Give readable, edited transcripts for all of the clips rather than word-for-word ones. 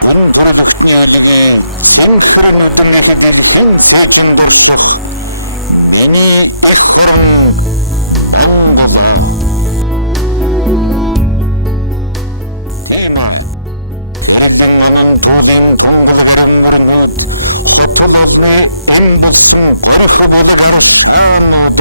Гүн төрөлхтний үлгийг цэнхэр нүдэн их дэлхийн цээжинд орших миний их хорон Монголоо. Тийм ээ. Хэрлэн онон туулын тунгал гарин мөрнүүд хотол олны эм болсон горих булаг ар шаанууд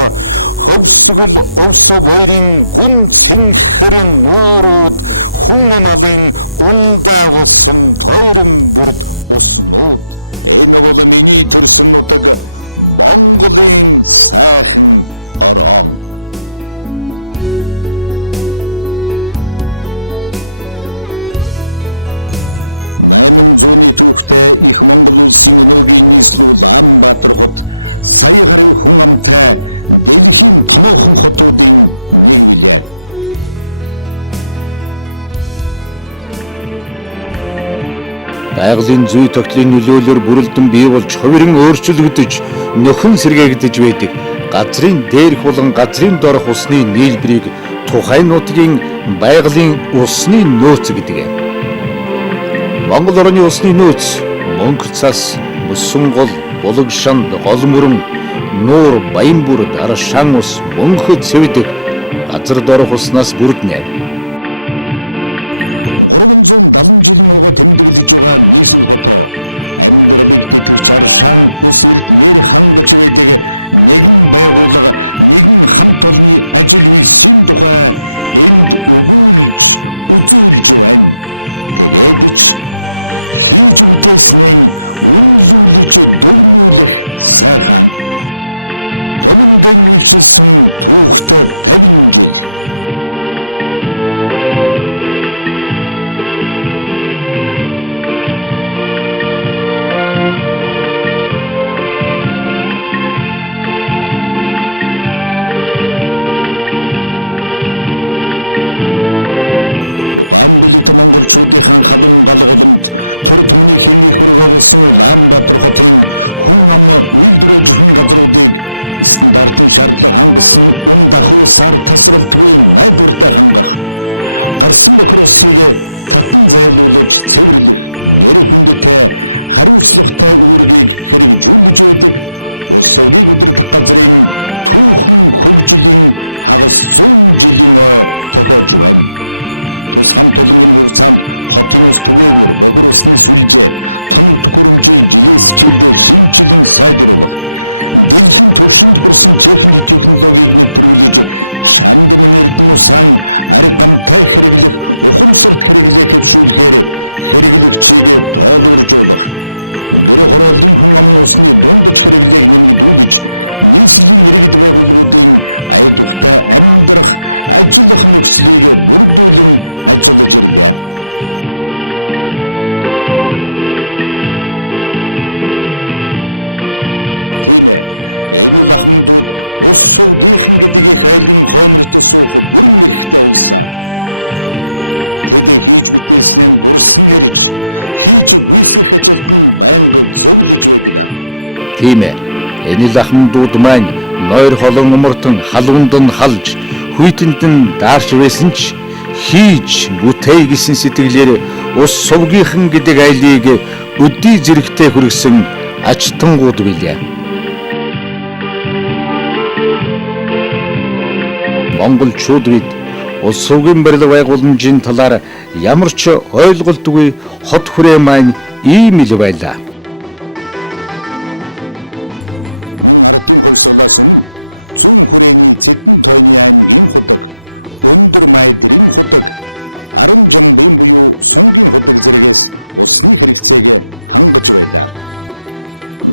хөвсгөл овсо бойрын гүн цэнхэр нуурууд хүн малын ундаа болсон тойрон бүрд уснууд. Энэ бол миний төрсөн нутаг Монголын сайхан орон. 800-ны түүхтэй их Монгол улсын өнөөгийн нийслэл Улаанбаатар хот сая гаруй хүн амтай дэлхийн томоохон хотуудын нэг билээ. Байгалийн зүй тогтлын нөлөөлөөр бүрэлдэн бий болж хувиран өөрчлөгдөж, нөхөн сэргээгдэж байдаг газрын дээрх болон газрын доорх усны нийлбэрийг тухайн нутгийн байгалийн усны нөөц гэдэг. Монгол орны усны нөөц Мөнгө цас, Мөсөн гол, Булаг шанд, Гол мөрөн, Нуур, Баян бүр, Даршаан ус, Мөнхөд цэвдэг газар доорх уснаас бүрднэ. 370 жилийн угаа тэмдэглэж байгаа нийслэл хотоо амьдралыг тэтгэж Даршаан ус эрд нэр хангаж байдаг нэгэн байгууллага, нэгэн хамт олонны ажил үйлсийн тухай энд өгүүлж үзүүлж байна. Тэгээд ч хийж бүтээснээ үнэлүүлж дүгнүүлэх сайхан томдон үйлчилсэн түүхтэй 50 жил. Улаанбаатар монголчуудын халуун галголомд төр түмний хингийн хөргөө болсон Улаанбаатар хотын хүн ам үйлдвэрж хүн газруудыг стандартын шаардлага хангасан дахуусаар тасралтгүй найдвартай хангах, гарсан бохир усыг татан зайлуулж цэвэрлэх, нэр хүндтэй хариуцлагатай үүргийг хэрэгжүүлж байдаг улс орныг удирдах газрын түүхэн хөгжлийн хагас 100 жилийн тохиож байна. Тус хамт олон энэ хугацаанд хотын ус түгээгүүр бохир усны сүлжээ, тоног төхөөрөмжийг жилээс жилдээ шинжилэн сайжруулах, дэлхийн төвшөнд хүрсэн технологиг нэвтрүүлж шандам эрдэнэ усан арга гамтай хэрэглэх, ухамсарт хэрэглэх хөвшүүлэхээр хэрэглэгчийг тоолууржуулах, гэр хорооллын хүн амын усны дундаж хэрэглээг нэмэгдүүлж нийслэлийн иргэд байгууллагуудын ая тухтай амьдрах, ажиллах нөхцөлийг бүрдүүлэн ажиллаж ирлээ. Тийм ээ, энэ лахмдууд ус сувгийнхан гэдэг их айлын хоймортой суух бүрэн эрхтэй улсаа. Тэд хийж бүтээснээ дурсан ярьж, хийж гүйцэх ажилд нь байнга зөвлөж байдаг. Тийм ээ, энэ лахмдууд маань нойр холон умартан халуунд нь халж, хүйтэнд нь даарч байсан ч хийж бүтээй гэсэн сэтгэлээр ус сувгийнхан гэдэг айлыг өдий зэрэгтэй хүргэсэн ачтангууд билээ. Монголчууд бид ус сувгийн барилга байгууламжийн талаар ямар ч ойлголтгүй хот хүрээ маань ийм л байлаа. Мөн ардын хувьсгалаас өмнө зүүн хүрээний Цэдэн тойны аймгийн худаг, өндөр майдрын худаг, Аран жамбын буюу Сунгийн худаг зэрэгээс усны хэрэгцээг хангаж байлаа.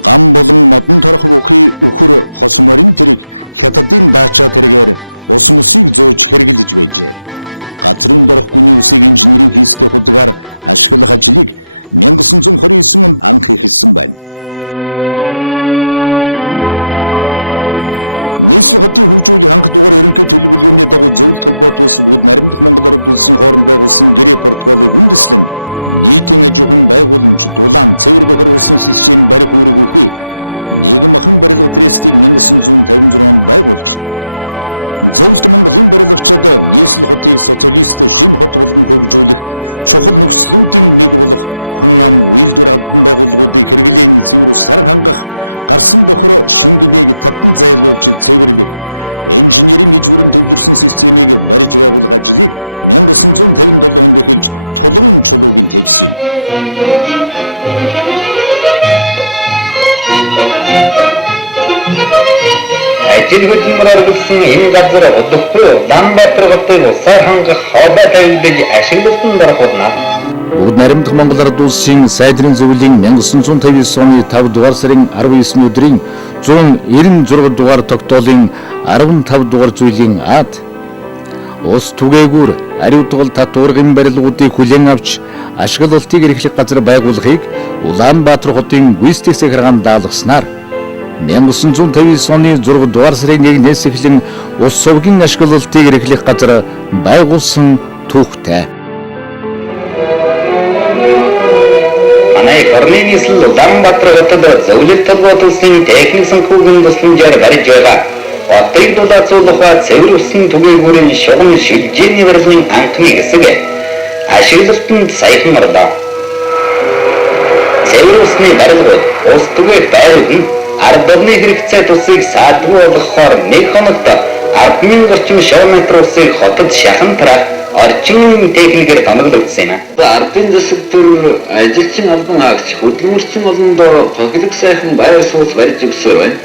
Гам болон модон торох бүхий өхөр хос морин тэрэг хятадын даачаа тэргээр ус мөсийг зөөж хэрэглэж байжээ. Газрын дорох гүний усыг инженерийн хийстэй худагаар ашиглах ажлыг 1929 онд анх эхэлсэн байна. Нийслэл хотын хөгжүүлэх анх дугаар ерөнхий төлөвлөгөөний дагуу зөвлөлт холбоот улс бүгд наримдах Монгол Ард улсын хооронд байгуулсан гэрээ протоколыг үндэслэн нийтийн аж ахуйн байгууламж, дулаан, цэвэр бохир улсын систем барих үүрэг өгөхий нийгэм ахын барилга трестийг 1956 онд байгуулж, Зөвлөлт Монголын барилгачид нийслэл хотыг социалист шинэ хот болгон хөгжүүлэх чухал нөхцлүүдийн нэг болох хүн ам үйлдвэр албан байгууллагуудыг хэрэглээний цэвэр усаар хангах гарсан бохор шингэнийг татан зайлуулж цэвэрлэх инженерийн ижвэрэн төвлөрсөн системийг барьж байгуулах ажлыг 1957 онд эхэлж тулгын чулууг тавьсан юм. Ажил хөдөлмөрөөр өгсөн энэ газар удахгүй Улаанбаатар хотыг усаар хангах хоолой тавилдыг ашиглалтанд орохудна. Бүгд найрамдах Монгол Ард улсын сайдрын зөвлөлийн 1959 оны 5 дугаар сарын 19 өдрийн 196 дугаар тогтоолын 15 дугаар зүйлийн ад ус түгээгүүр ариутгал татваргын барилгуудыг хүлээн авч ашиглалтыг эрхлэх газар байгуулахыг Улаанбаатар хотын гүйцэтгэх захиргаанд даалгаснаар 1959 оны 6 дугаар сарын 1-ээс эхлэн ус сувгийн ашиглалтыг эрхлэх газар байгуулсан түүхтэй. Манай орны нийслэл Улаанбаатар хотод зөвлөлт толгойд улсын техник санхүүгийн тусламжаар барьж байгаа хотыг дулаацуулах цэвэр усны түгээгүүрийн шугам шилжээний барилгын анхны хэсэг ашиглалтанд саяхан орлоо. Цэвэр усны барилгууд ус түгээх байрууд нь ард орны хэрэгцээ тусыг саадгүй болгохоор нэг хоногт 10,000 орчим км усыг хотод шахан тарах орчин техникээр тоноглогдсон юм. Ардын засаг төр ажилчин албан хаагч хөдөлмөрчин олондоо тоглог сайхан байр суурь барьж өгсөөр байна.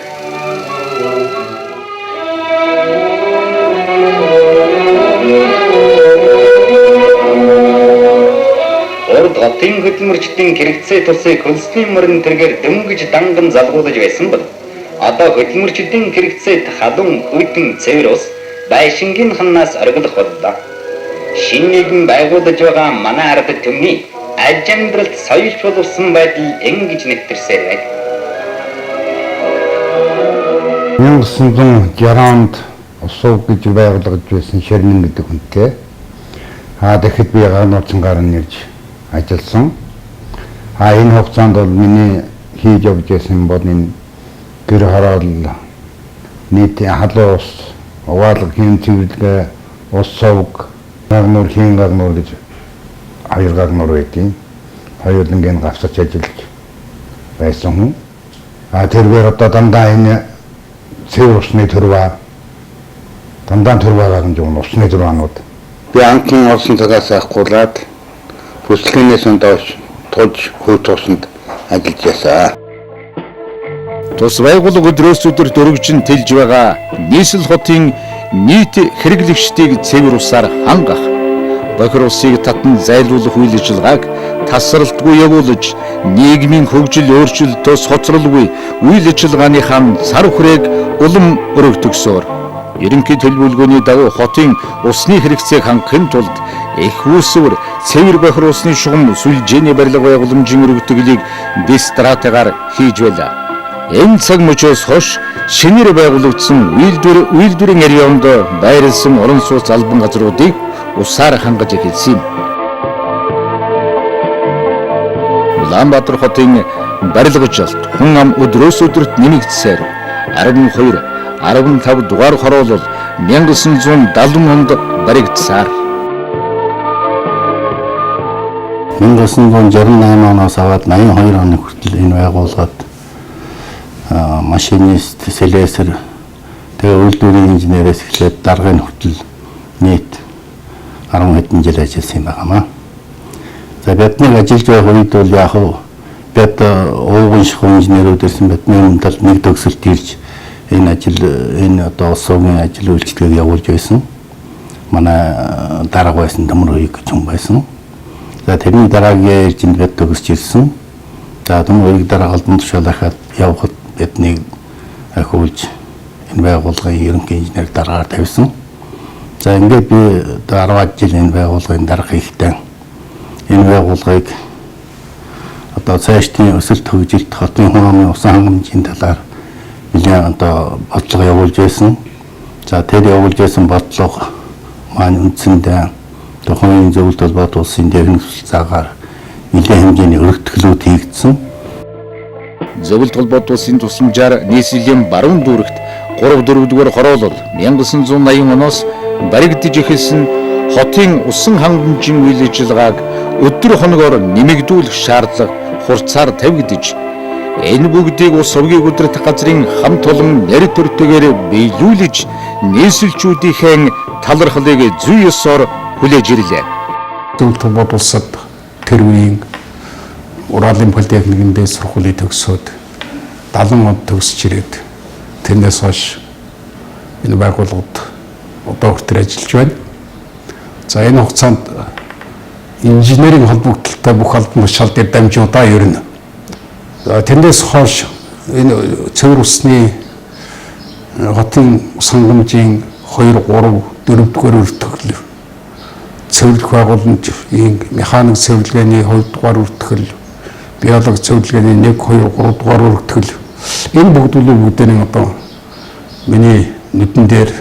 Хотын хөдөлмөрчдийн хэрэгцээ тусыг хөлсний мөрөн тэргээр дөнгөж данган залгуулж байсан бол одоо хөдөлмөрчдийн хэрэгцээт халуун хүйтэн цэвэр ус байшингийн ханаас оргилох боллоо. Шинэ нийгэм байгуулж байгаа манай ард түмний аж амьдралд соёлж боловсон байдал ингэж нэвтэрсээр байна. 1960 онд Усууг гэж байгуулагдж байсан Ширнэн гэдэг хүнтэй дахид би Ганууцсан гарын нэрж ажилласан. Энэ хугацаанд бол миний хийж явж байсан бол энэ гэр хороол нийтийн халуун ус, угаалга хийн цэвэрлэгээ, ус сувг, гагнуур хийн гагнуур гэж хоёр гагнуур байдیں۔ Хоёулангийн гавсаж ажиллаж байсан хүн. Тэргээр одоо дандаа энэ цэвэр усны төрваа дандаа төрваагаа гэж усны төрваанууд би анхны орсон цагаас ахгуулаад Хүслэгнээс доош тулж хөөт усанд ажиллаж ясаа. Тус байгууллага өдрөөс өдөрт өргөжин тэлж байгаа нийслэл хотын нийт хэрэглэгчдийг цэвэр усаар хангах, бохир усыг татан зайлуулах үйл ажиллагааг тасралтгүй явуулж, нийгмийн хөгжил өөрчлөлтөөс хоцролгүй үйл ажиллагааныхаа сар хүрээг улам өргөтгсөөр ерөнхий төлөвлөгөөний дагуу хотын усны хэрэгцээг хангахын тулд их усвэр цэвэр бохир усны шугам сүлжээний барилга байгууламжийн өргөтгөлийг дэс стратегаар хийж байлаа. Энэ цаг мөчөөс хойш шинээр байгуулагдсан үйлдвэрийн районд байрлсан орон сууц албан газруудыг усаар хангаж эхэлсэн юм. Улаанбаатар хотын барилгажилт хүн ам өдрөөс өдөрт нэмэгдсээр 12-15 дугаар хороолол 1970 онд баригдсаар 1968 оноос аваад 82 оны хүртэл энэ байгууллагад машинист, слесарь, тэгээ үйлдвэрийн инженерээс эхлээд даргын хүртэл нийт 10 хэдэн жил ажилласан юм байна. За бидний ажиллаж байгаа үед бол яг бид ууган шихуун инженерүүд ирсэн бидний талд нэг төгсөлт ирж энэ одоо усуугийн ажил үйлчлэгийг явуулж байсан. Манай дарга байсан Төмөр Хоёг гэж хүн байсан. За тэрний дараагийн иржинд бид төгсөж ирсэн. За Төмөр Хоёг дараа албан тушаалахад явхад бидний ахиулж энэ байгууллагын ерөнхий инженер дараагаар тавьсан. За ингээд би 10 жил энэ байгууллагын дарга хийхдээ энэ байгууллагыг одоо цаашдын өсөлт хөгжилт хотын хүн амын усан хангамжийн талаар нэлээд одоо бодлого явуулж байсан. За тэр явуулж байсан бодлого маань үндсэндээ тухайн зөвлөлт холбоот улсын техник засгийн нэлээд хэмжээний өргөтгөлүүд хийгдсэн. Зөвлөлт холбоот улсын тусламжаар нийслэлийн баруун дүүрэгт 3-4-р хороолол 1980 оноос баригдаж эхэлсэн хотын усан хангамжийн үйл ажиллагааг өдөр хоногоор нэмэгдүүлэх шаардлага хурцаар тавигдаж, энэ бүгдийг ус хувийг удирдах газрын хамт олон нэр төртэйгээр биелүүлж, нийслэлчүүдийн талархлыг зүй ёсоор хүлээж ирлээ. Зөвлөлт холбоот улсад тэр үеийн Уралын политехникэндээ сургуулийг төгсөөд 70 онд төгсөж ирээд тэрнээс хойш энэ байгууллагад одоо хүртэл ажиллаж байна. За энэ хугацаанд инженерийн холбогдлолтой бүх албан тушаал дээр дамжуудаа ер нь тэрнээс хойш энэ цэвэр усны хотын ус хангамжийн 2, 3, 4-р өртгөл цэвэрлэх байгууламжийн механик цэвэрлэгээний 2-р өртгөл, биологи цэвэрлэгээний 1, 2, 3-р өртгөл энэ бүгдийн одоо миний нүдэн дээр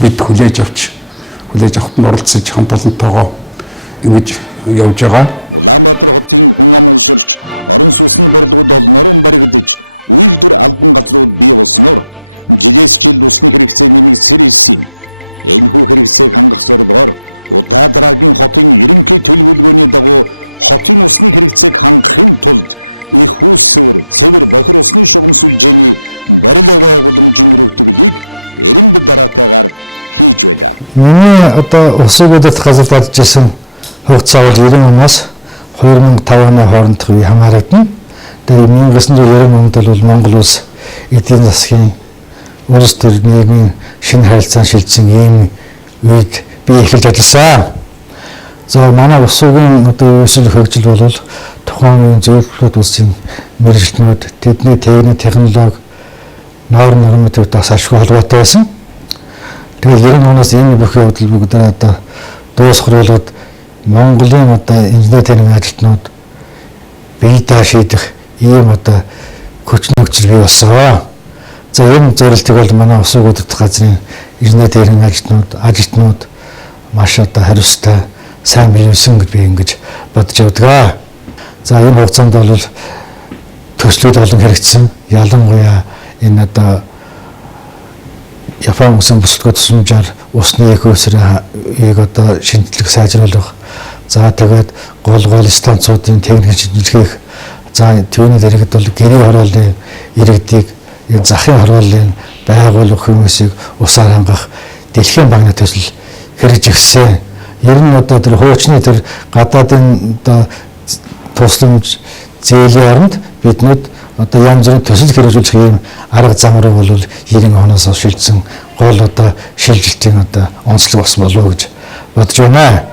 бид хүлээж авахт нь оролцож хамт олонтойгоо ингэж явж байгаа. Улаанбаатар хотын хүн ам улширч орон сууцны барилгууд олнорон баригдаж, үйлдвэр албан газрууд бий болсноор жилээс жилд усны хэрэгцээ нэмэгдсээр ирсэн. Энэхүү хэрэгцээг хангах зорилгоор удаа дараагийн хотын ерөнхий төлөвлөгөөний дагуу хотын усны хэрэгцээг хангахын тулд их үүсвэр цэвэр бохир усны шугам сүлжээний барилга байгууламжийн өргөтгөлийг эренд дараатайгаар хийж байлаа. Миний одоо усыг удирдах газар дадж ирсэн хугацаа бол 90 оноос 2005 оны хоорондох үе хамаарагдана. Тэгээд 1990 онд бол Монгол улс эдийн засгийн улс төр нийгмийн шинэ харилцаан шилжсэн ийм үед би эхэлж ажилласан. За манай усгийн одоо үйлчлэл хөгжил бол тухайн үеийн зөвлөлт улсын мэргэжилтнүүд тэдний технологи нойр нормативтаас ашгүй холбоотой байсан. Тэгээд 90 оноос энэ бүхэн хөдөл бүгд одоо дуусгаруулад Монголын одоо инженер техникийн ажилтнууд бие даа шийдэх ийм одоо хүч нөхцөл бий болсон. За энэ зорилтыг бол манай усыг удирдах газрын инженер техникийн ажилтнууд маш одоо хариуцтай сайн биелүүлсэн гэж би ингэж бодож явдаг. За энэ хугацаанд бол төслүүд олон хэрэгжсэн. Ялангуяа энэ одоо Япон усан бүсэлтгөө тусламжаар усны экосферийг одоо шинжлэх сайжруулах. За тэгээд гол станцуудын техник шинжилгээх. За түүний дэргэд бол гэрээ хорооллын иргэдийг захын хорооллын байгуулах хүмүүсийг усаар хангах дэлхийн банкны төсөл хэрэгж ирсэн. Ер нь одоо тэр хуучны тэр гадаадын одоо тусламж зээлийн оронд биднүүд одоо янз бүрийн төсөл хэрэгжүүлэх ийм арга зам руу бол 90 оноос хойш шилжсэн гол одоо шилжилтийн одоо онцлог бас болов гэж бодож байна.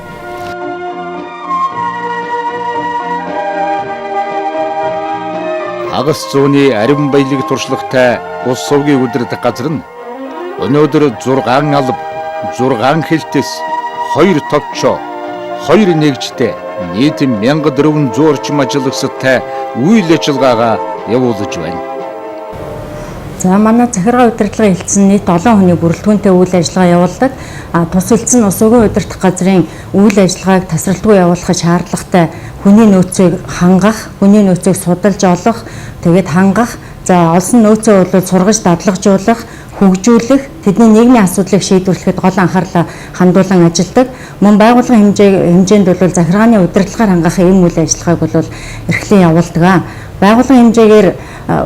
Агас зууны ариун баялаг туршлагатай ус сувгийг удирдах газар нь өнөөдөр 6 алба, 6 хэлтэс, 2 товчоо, 2 нэгжтэй нийт 1400 орчим ажиллагчтай үйл ажиллагаагаа явуулж байна. За манай захиргаа удирдлагын хэлтсэн нийт 7 хүний бүрэлдэхүүнтэй үйл ажиллагаа явуулдаг. Тус хэлтсэн ус угийн удирдах газрын үйл ажиллагааг тасралтгүй явуулах шаардлагатай хүний нөөцийг хангах, хүний нөөцийг судалж олох, тэгээд хангах, за олсон нөөцөө бол сургаж дадлагжуулах, хөгжүүлэх, тэдний нийгмийн асуудлыг шийдвэрлэхэд гол анхаарлаа хандуулан ажилладаг. Мөн байгууллагын хэмжээнд бол захиргааны удирдлагаар хангах ийм үйл ажиллагааг бол эрхлэн явуулдаг. Байгууллагын хэмжээгээр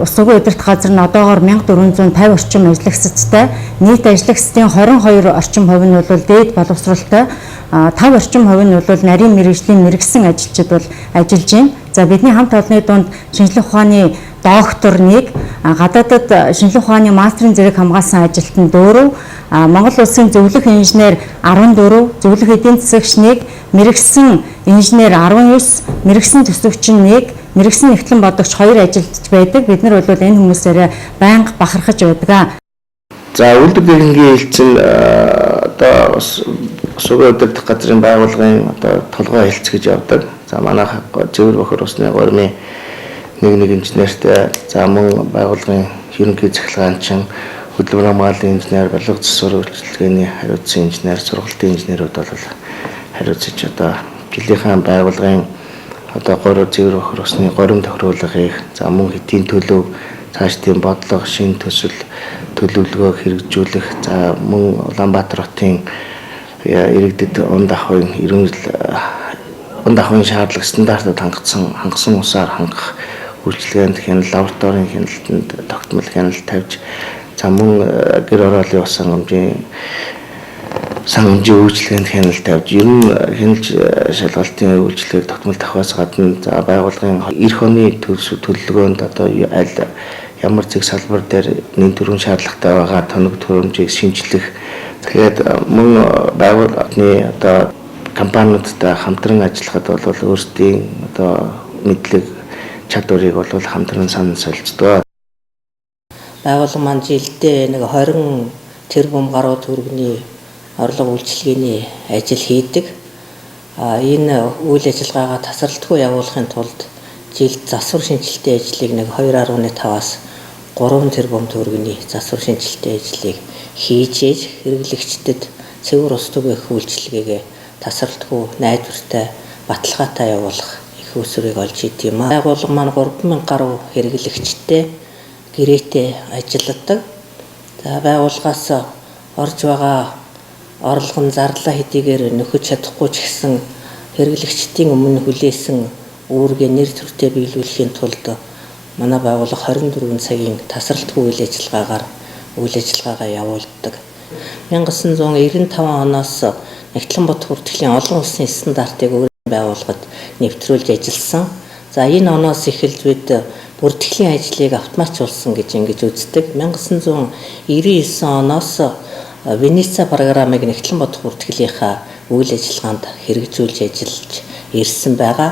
ус угийн удирдах газар нь одоогоор 1450 орчим ажиллагчтай, нийт ажиллагчдын 22 орчим хувь нь бол дээд боловсролтой, 5 орчим хувь нь бол нарийн мэргэжлийн мэргэсэн ажилчид бол ажиллаж байна. За бидний хамт олонны дунд шинжлэх ухааны доктор 1, гадаадад шинжлэх ухааны мастрын зэрэг хамгаалсан ажилтан 4, Монгол улсын зөвлөх инженер 14, зөвлөх эдийн засагч 1, мэргэсэн инженер 19, мэргэсэн төсөвч 1, мэргэсэн нэгтлэн бодогч 2 ажилтж байдаг. Бид нар бол энэ хүмүүсээрээ байнга бахархаж байдаг. За үйлдвэр техникийн хэлтсэн одоо сугийн удирдах газрын байгууллагын одоо толгой хэлтс гэж явдаг. За манай зөвөр бохор усны гормын нэг инженертэй, за мөн байгууллагын ерөнхий захиргаанчин, хөдөлмөр хамгааллын инженер, барилга засвар үйлчилгээний хариуцсан инженер, сургалтын инженерүүд бол хариуцж одоо жилийнхаа байгууллагын одоо цэвэр бохор усны горим тохируулгыг за мөн хэдийн төлөв цаашдын бодлого шин төсөл төлөвлөгөө хэрэгжүүлэх за мөн Улаанбаатар хотын иргэдэд унд ахуйн шаардлага стандартад хангасан усаар хангах үйлчилгээнд хяналт лабораторийн хяналтанд тогтмол хяналт тавьж за мөн гэр ороолын ус сангамжийн үйлчилгээнд хяналт тавьж ер нь хяналт шалгалтын үйлчилгээг тогтмол тавихаас гадна за байгууллагын эх оны төлөвлөгөөнд одоо ямар зэг салбар дээр нийт төрийн шаардлагатай байгаа тоног төхөөрөмжийг шинжлэх тэгээд мөн байгууллагын одоо компаниудтай хамтран ажиллахад бол өөрсдийн одоо мэдлэг чадварыг бол хамтран санал солилцдог. Байгууллага маань жилдээ нэг 20 тэрбум гаруй төгрөгийн орлого үйлчилгээний ажил хийдэг. Энэ үйл ажиллагаагаа тасралтгүй явуулахын тулд жилд засвар шинжилтийн ажлыг нэг 2.5-аас 3 тэрбум төгрөгийн засвар шинжилтийн ажлыг хийж хэрэглэгчдэд цэвэр ус түгээх үйлчилгээгээ тасралтгүй найдвартай баталгаатай явуулах их усрыг олж идэв юм. Байгууллага маань 3000 гаруй хэрэглэгчтэй гэрээтэй ажилладаг. За байгууллагаас орж байгаа орлого нь зарлаа хэдийгээр нөхөж чадахгүй ч гэсэн хэрэглэгчдийн өмнө хүлээсэн үүргээ нэр төртэй биелүүлэхийн тулд манай байгууллага 24 цагийн тасралтгүй үйл ажиллагаагаа явуулдаг. 1995 оноос Нягтланбат хүртгэлийн олон улсын стандартыг өөрийн байгууллагад нэвтрүүлж ажилласан. За энэ оноос эхэлж бид бүртгэлийн ажлыг автоматжуулсан гэж ингэж үздэг. 1999 оноос Венеца программыг Нягтланбат хүртгэлийнхаа үйл ажиллагаанд хэрэгжүүлж ажиллаж ирсэн байгаа.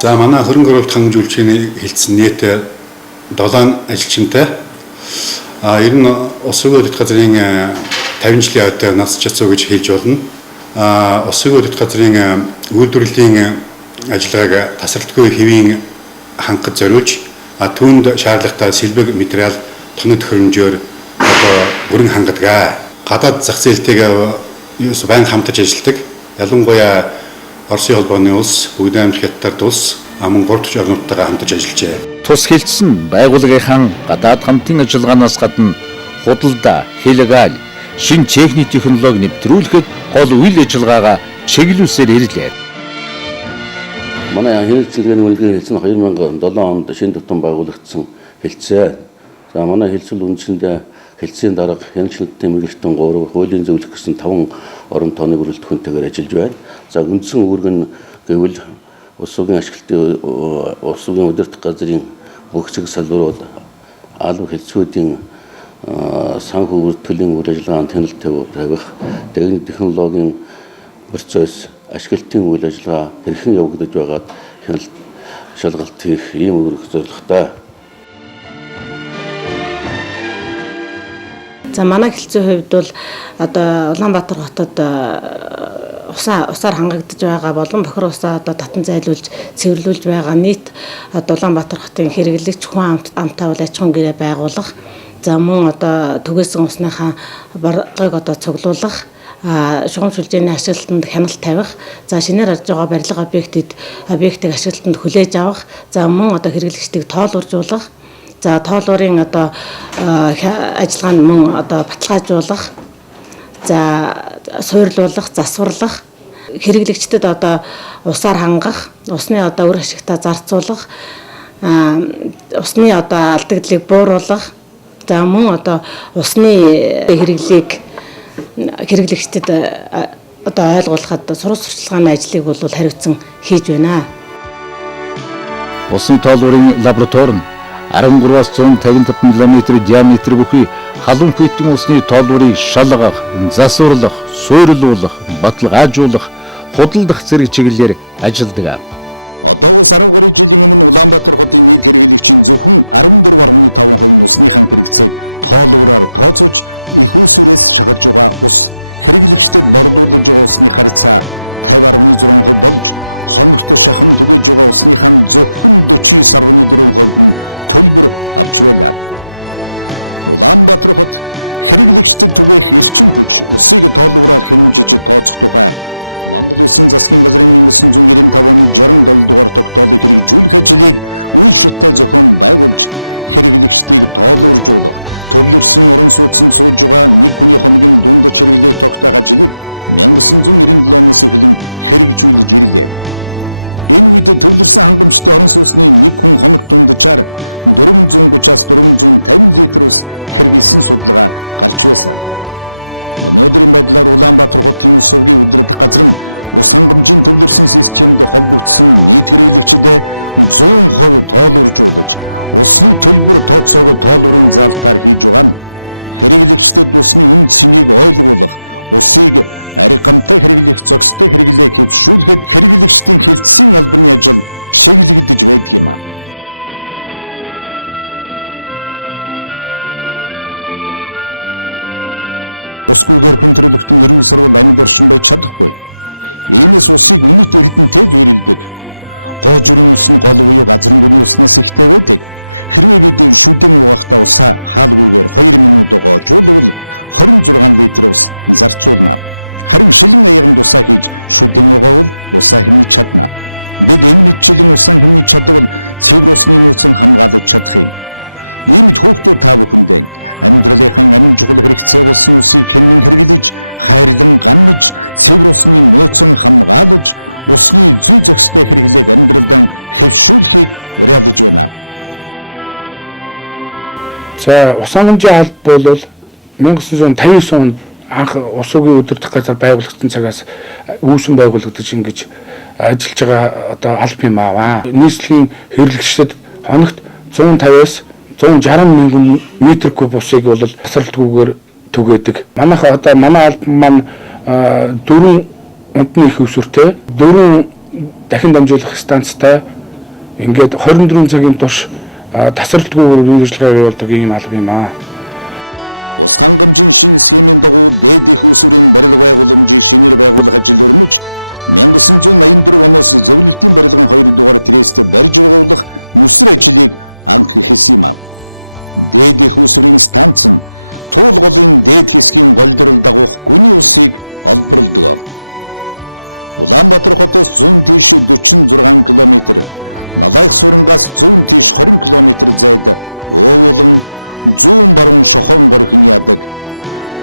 За манай хөрөнгө оруулалт хангалтын хэлтсэн нийт 7 ажилчинтай ер нь ус өргөдөлт газрын 50 жилийн автай нас чацуу гэж хэлж болно. Ус өргөдөлт газрын үйлдвэрлэлийн ажиллагааг тасралтгүй хэвийн хангахад зориулж түүнд шаардлагатай сэлбэг материал тоног төхөөрөмжөөр одоо бүрэн хангадаг. Гадаад зах зээлтэйгээ байн хамтарч ажилладаг. Ялангуяа Оросын холбооны улс, Бүгд аймаг Хятад улс, мөн 3 орнуудтайгаа хамтарч ажиллажээ. Тус хэлсэн байгууллагынхан гадаад хамтын ажиллагаанаас гадна худалдаа, хилэгаал, шин техник технологи нэвтрүүлэхэд гол үйл ажиллагаагаа чиглүүлсээр ирлээ. Манай хэлцэлгээний үлгэр хэлсэн 2007 онд шинэ тутам байгуулагдсан хэлцээ. За манай хэлцэл үндсэндээ хэлцээний дарга хяналтын мэргэжтэн 3 хуулийн зөвлөх гэсэн 5 орон тооны бүрэлдэхүүнтэйгээр ажиллаж байна. За үндсэн үүрэг нь гэвэл ус угийн ашиглалтын ус угийн удирдах газрын бүх зэг салбарууд албан хэлцүүдийн санхүү төлөвийн үйл ажиллагаанд хяналт тавих, техник технологийн процесс ашиглалтын үйл ажиллагаа хэрхэн явагдаж байгаад хяналт шалгалт хийх ийм үүрэг зорилготой. За манай хэлцээ хувьд бол одоо Улаанбаатар хотод усаар хангагдж байгаа болон бохир усаа одоо татан зайлуулж цэвэрлүүлж байгаа нийт одоо Улаанбаатар хотын хэрэглэгч хүн амттай бол аж ахуйн гэрээ байгуулах, за мөн одоо түгээсэн усныхаа борлогыг одоо цуглуулах, шугам сүлжээний ашиглалтанд хяналт тавих, за шинээр арж байгаа барилга объектыг ашиглалтанд хүлээж авах, за мөн одоо хэрэглэгчдийг тоолуржуулах, за тоолуурын одоо ажиллагаанд мөн одоо баталгаажуулах, за суйрлуулах, засварлах, хэрэглэгчдэд одоо усаар хангах, усны одоо үр ашигтаа зарцуулах, усны одоо алдагдлыг бууруулах, за мөн одоо усны хэрэглийг хэрэглэгчдэд одоо ойлгуулахад сурал сурчлагын ажлыг бол хариуцсан хийж байна. Усан тоолуурын лаборатори нь 13-аас 155 км диаметр бүхий халуун фитийн усны тоолуурыг шалгах, засварлах, суйрлуулах, баталгаажуулах, худалдах зэрэг чиглэлээр ажилладаг. Одоогоос 13 жилийн өмнө Улаанбаатар хотын нийт хэрэглэгчийн зөвхөн 14.5% нь усныхан хэрэгцээг тоолуураар тооцож их усүрээс шахаж байгаа ус хэрэглэгчдэд борлуулж байгаа усны харьцаа 50.6% болж хоногт шахан түгэж байгаа усныхаа зөвхөн 49.4% нь төлбөр авч байна. Улаанбаатар хот хэрэглэгчдэд түгээх эрчим хүч усыг тоолуураар хэмжиж тооцох тухай Монгол Улсын засгийн газрын 1995 оны 67 дугаар тогтоолыг хэрэгжүүлэх ажлыг үе шаттай зохион байгуулж хэрэглэгчдийг тоолууржуулах, төвлөрсөн орон сууцнд сууж байгаа нэг хүний хоногийн дундаж хэрэглээ тогтоох ажлыг 1997 оноос эхлэн хэрэгжүүлж ирлээ. Энэ үед төвлөрсөн хангамжтай орон сууцны нэг хүн хоног дунджаар 430-аас 450 литр ус хэрэглэсэн судалгаа гарч байсан. Өнөөдрийн байдлаар Улаанбаатар хотын ус сургын удирдах газар нь ус хангамжийн төвлөрсөн системд холбогдсон нийт хэрэглэгчдэд 100% тоолууржуулж, усны төлбөр тооцоог тоолборын залтаар хийж байгаа нь хэрэглэгчдэд усны үн цэнийг ойлгуулах, усыг аригамтай хэрэглэх, зохистой хэрэглээг хэвшүүлэхэд хэрэглэгчдийн хэлтсийн албаны ажил чиглэгдэж байдаг юм. Усгүйгээр хүн төрөлхтөн эрүүл сурвал амьд оршин байж чадахгүй. Иймээс усыг үнэт эрдэнэтэй зүйрлдэг. Гоожрын ус нь гол буюу газрын гүний уснаас ихтэй байдаг. Хэрвээ бид шүдэн уугахдаа усаа хаалгүйгээр 2 минут гоожуулвал 26 литр ус зарцуулна. Харин шилэн аяганд усаа хийж шүдэн уугавал усаа хэмнэж чадна. Бид энэ мэдчилэн усаа хэмнэж чадвал цэвэр усны нөөцөн хамгаалж чадах юм. Иймд хүүхдүүд та бүхэндээ амьдралынхан амин чухал хэрэгцээ болсон усыг хэмнэн хэрэглэж, хайрлан гамнаж, цэвэр усны нөөцөн хамгаалж, усны зүй зохистой хэрэглээг амьдралдан хэвшүүлэхийг уриалж байна. За, ус хангамжийн алба бол 1959 онд анх ус сургын удирдах газар байгуулагдсан цагаас үүсгэн байгуулагдаж ингэж ажиллаж байгаа одоо алба юм аа. Нийслэлийн хэрэглэгчдэд хоногт 150-аас 160 мянган метр куб усыг бол тасралтгүйгээр түгээдэг. Манай алба маань 4 унтны их усүртэй, 4 дахин дамжуулах станцтай ингээд 24 цагийн турш тасралтгүйгээр үйл ажиллагаа явуулдаг ийм алба юм аа. Ус хангамжийн шинэ схемийн дагуу дээд их усүрийн барилга байгууламжийг шинээр байгуулах ажил өрнөж 1984 оноос зөвлөлтийн барилгын 2 дугаар трээст барьж байгуулах нүсэр ажлыг анх эхэлсэн юм. Дээд их усүрийн станц нь туул голын дээд хэсгийн голдрол дагуух гүний усыг олборлдог. Улаанбаатар хотоос зүүн тийш 46 км, Налайх суурангаас зүүн тийш 20 км зайд уулан зүүн баруун шохон горхины ядаг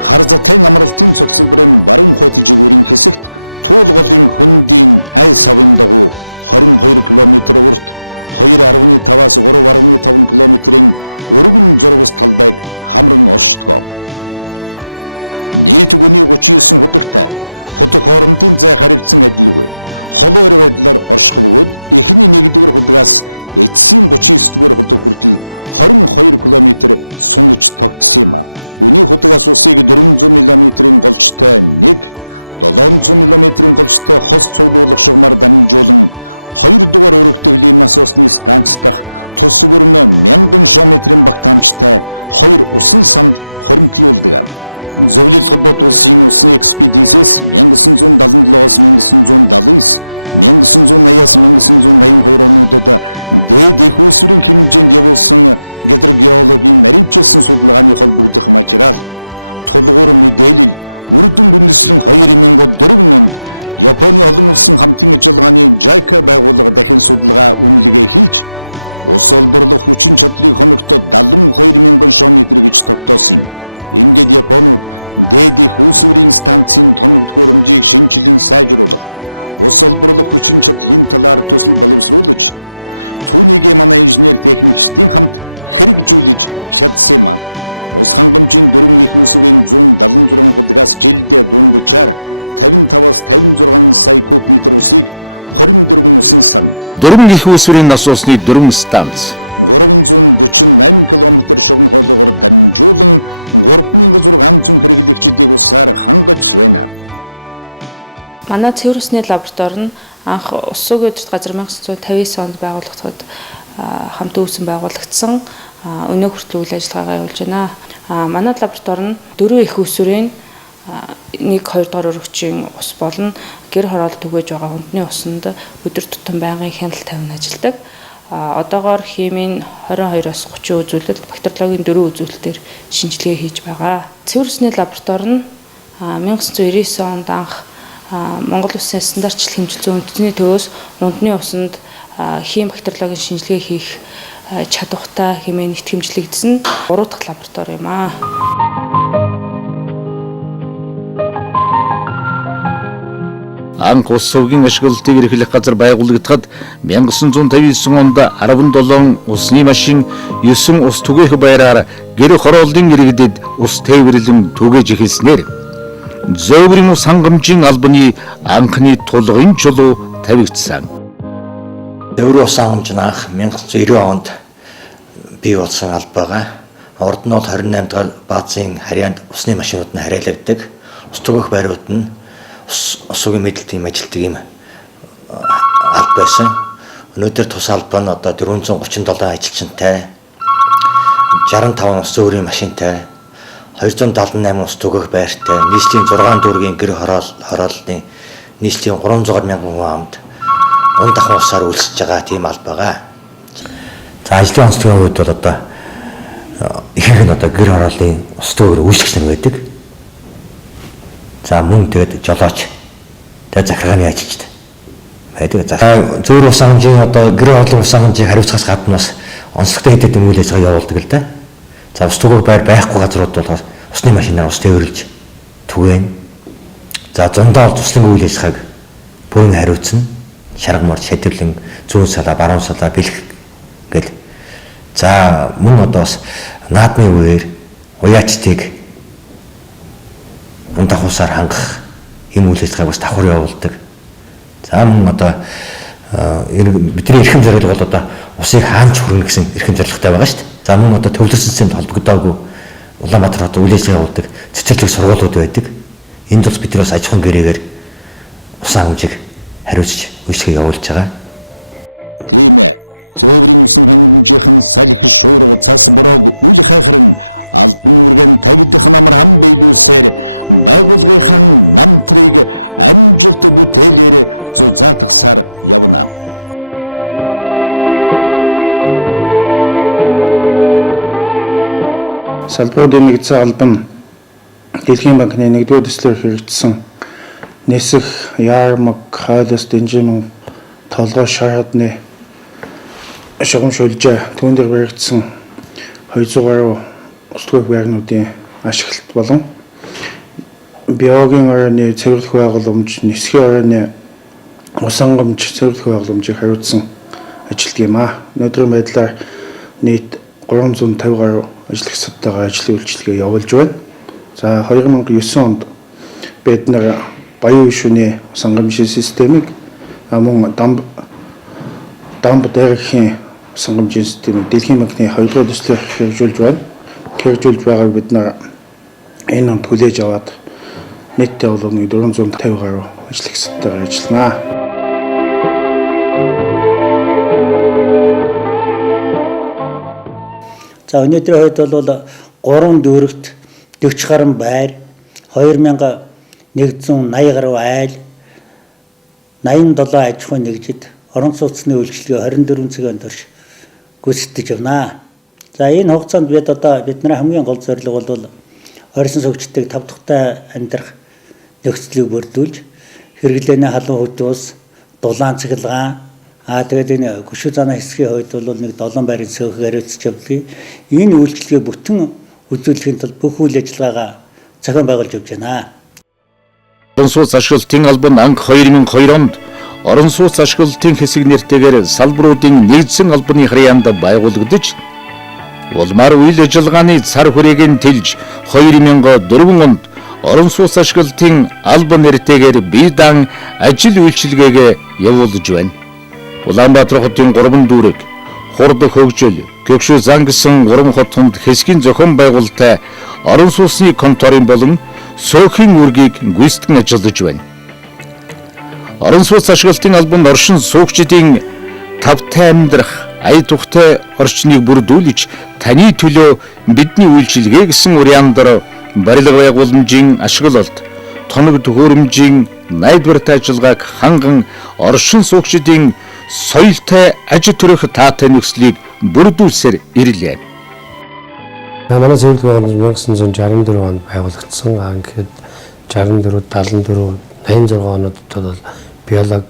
хар затайн амралтын цогцлбарын баруун хойд жигүүрийн хэсэгт туул голын хөндийн хай савын дагуу 22 км урт 2.5-аас 3.5 км-ийн өргөн зурвас талбайг хамран оршдог. Нийт гүний 39 худагтай худаг хоорондын зай харилцан адилгүй. Холоор байдлаар орших бөгөөд эхний 1-р худагаас эцсийн 39-р худаг хүртэл 22 км сунаж тогтсон юм. Үний худагаас усыг 400 мм-ийн голчтой 700 мм-ийн голчтой хос цуглуулах шугамар дамжуулан 2 дугаар өргөдөлийн насосны станц дах тус өрн 1000 шм багтаамжтай 2 усан самд хоримтлуулдаг. Зөвлөл холбоот улсын усны экспедицээс 1977-аас 1979, 1980-аас 1982 онуудад дээд их усүрийн хэмжээнд явуулсан гидрогеологийн наривчилсан судалгааны холбогдох материал, тулгуур мэдээлэл, үрдэн үндэслэн 2004 онд Японы олон улсын хамтын ажиллагааны JICA байгууллага дахин судалгаа үнэлгээ хийж, ус олборлох хүчин чадлыг хоногт 72,000 шм гэж тогтоосон юм. Ингээд Японууд дээд их усүрийн станцын тоног төхөөрөмжийг шинжилэн сайжруулах, ус олборлох хүчин чадлын талаар төсөл боловсруулж, түүнийг манай инженер техникчдийн хамт хэрэгжүүлж чадсан юм. Ус хангамжийн 4 их усүрийн 176 худагаас жилдээ дунджаар 55-аас 56 сая куб-метр усыг 24 усан сан, 4 их усүрийн насосны 4 станц, 348 км шугам хоолойгоор дамжуулан 3600 хэрэглэгчдийг усаар хангаж байна. Манай цэвэр усны лаборатори нь анх ус сургын удирдах газар 1959 онд байгуулагдаад хамт үүсгэн байгуулагдсан. Өнөө хүртэл үйл ажиллагаагаа явуулж байна. Манай лаборатори нь 4 их усүрийн 1-2 дугаар өргөчийн ус болон гэр хороол түгээж байгаа хүнсний усанд өдөр тутам байнгын хяналт тавина ажилладаг. Одоогоор химийн 22-оос 30 үзүүлэлт, бактериологийн 4 үзүүлэлтээр шинжилгээ хийж байгаа. Цэвэр усны лаборатори нь 1999 онд анх Монгол Улсын стандартчлал хэмжүүлсэн үндэсний төвөөс унтны усанд хим бактериологийн шинжилгээ хийх чадвартай хэмээн нэгт хэмжлэгдсэн 3 дахь лаборатори юм аа. Анх ус сувгийн ашиглалтыг эрхлэх газар байгуулагдахад 1959 онд 17 усны машин 9 ус түгээх байраар гэр хорооллын иргэдэд ус тээвэрлэн түгээж эхэлснээр зөөврийн ус хангамжийн албаны анхны тулгын чулуу тавигдсан. Зөөврийн ус хангамж нь анх 1990 онд бий болсон албагаа. Урд нь бол 28 дахь баазын харьяанд усны машинууд нь хариалагддаг. Ус түгэх байрууд нь усгийн мэдлэлтийн ажилтдаг юм алба байсан. Өнөөдөр тус албаа нь одоо 437 ажилчинтай, 65 ус зөөврийн машинтай, 278 ус түгэх байртай, нийслэлийн 6 дүүргийн гэр хорооллын нийслэлийн 300 мянган хүн амд он дахин усаар үйлсэж байгаа тийм албагаа. За ажлын онцлогийн үед бол одоо ихэнх нь одоо гэр хорооллын ус төвөөр үйлчлэгч нар байдаг. За мөн тэгээд жолооч, тэгээд захиргааны ажилчид байдаг. За зөөр ус хангамжийн одоо гэр хорооллын ус хангамжийг хариуцахаас гадна бас онцлогтой хэдэд юм үйл ажиллагаа явуулдаг л да. За ус түгэх байр байхгүй газрууд бол усны машинаар ус тээвэрлж түгээн. За зундаа туслан үйл ажиллагааг бүрэн хариуцна. Шарга морд, шэдэрлэн, зүүн салаа, баруун салаа бэлэх гэл. За мөн одоо бас наадмын үеэр уяачдыг ундах усаар хангах юм үйл ажиллагааг бас давхар явуулдаг. За мөн одоо бидний эрхэм зорилго бол одоо усыг хаанч хүрнэ гэсэн эрхэм зорилготой байгаа шүү дээ. За мөн одоо төвлөрсөн системд холбогдоогүй Улаанбаатар хотод үйл ажиллагаа явуулдаг цэцэрлэг сургуулиуд байдаг. Энд бас бид бас аж ахуйн гэрээгээр ус хангамжийг хариуцж үйлчлэгээ явуулж байгаа. Тийм ээ. Зөөврийн усан хангамжийн салхи шуурга цас бороог үл хайхран албан үргэн 50 дахь намар хам биелүүлсээр байгууллагын намтрыг амжилт бүтээлээр зузаатгасаар явна. Салбаруудын нэгдсэн албан Дэлхийн банкны 1-р төслөөр хэрэгжсэн нисэх, ярмаг, хайлас, дэнжин, толгой шаардны шугамшуулжаа түүн дээр баригдсан 200 гаруй ус түгэх байрнуудын ашиглалт болон биологийн оройны цэвэрлэх байгууламж, нисхийн оройны ус хангамж цэвэрлэх байгууламжийг хариуцсан ажилтг юм аа. Өнөөдрийн байдлаар нийт 350 гаруй ажлагчдтайгаа ажлын үйлчилгээ явуулж байна. За 2009 онд бид нар баян шөнийн ус хангамжийн системийг мөн дамб дээрхийн ус хангамжийн системийг Дэлхийн банкны 2-р төслөөр хэрэгжүүлж байна. Хэрэгжүүлж байгааг бид нар энэ онд хүлээж аваад нийтдээ бол 450 гаруй ажлагчдтайгаа ажилланаа. За өнөөдрийн хувьд бол 3 дүүрэгт 40 гаруй байр, 2180 гаруй айл, 87 аж ахуйн нэгжид орон сууцны үйлчилгээ 24 цагийн турш гүйцэтгэж байна. За энэ хугацаанд бидний хамгийн гол зорилго бол орчин суугчдыг тав тухтай амьдрах нөхцөлийг бүрдүүлж хэрэглээний халуун хөдөө ус, дулаан цэглэгаан тэгээд энэ гүшүү заана хэсгийн хувьд бол нэг 7 байрын цөөхөөр хариуцж явдаг. Энэ үйлчилгээ бүтэн үзүүлэхийн тулд бүх үйл ажиллагаагаа зохион байгуулж явж байна. Орон сууц ашиглалтын албан анх 2002 онд орон сууц ашиглалтын хэсэг нэртэйгээр салбаруудын нэгдсэн албаны харьяанд байгуулагдаж улмаар үйл ажиллагааны цар хүрээг нь тэлж 2004 онд орон сууц ашиглалтын албан нэртэйгээр бие даан ажил үйлчилгээг явуулж байна. Улаанбаатар хотын 3 дүүрэг, Хурд хөгжил, Гөгшөө зан гэсэн 3 хотод хэсгийн зохион байгуулалттай орон сууцны конторын болон сөөхийн үргийг гүйцэтгэн ажиллаж байна. Орон сууц ашиглалтын албанд оршин суугчдын тавтай амьдрах, ая тухтай орчныг бүрдүүлж таны төлөө бидний үйлчилгээ гэсэн уриандор барилга байгууламжийн ашиглалт, тоног төхөөрөмжийн найдвартай ажиллагааг ханган оршин суугчдын соёлтой аж төрөх таатай нөхцөлийг бүрдүүлсээр ирлээ. Манай зөвлөгөө 1964 онд байгуулагдсан. Ингээд 64, 74, 86 онод бол биологи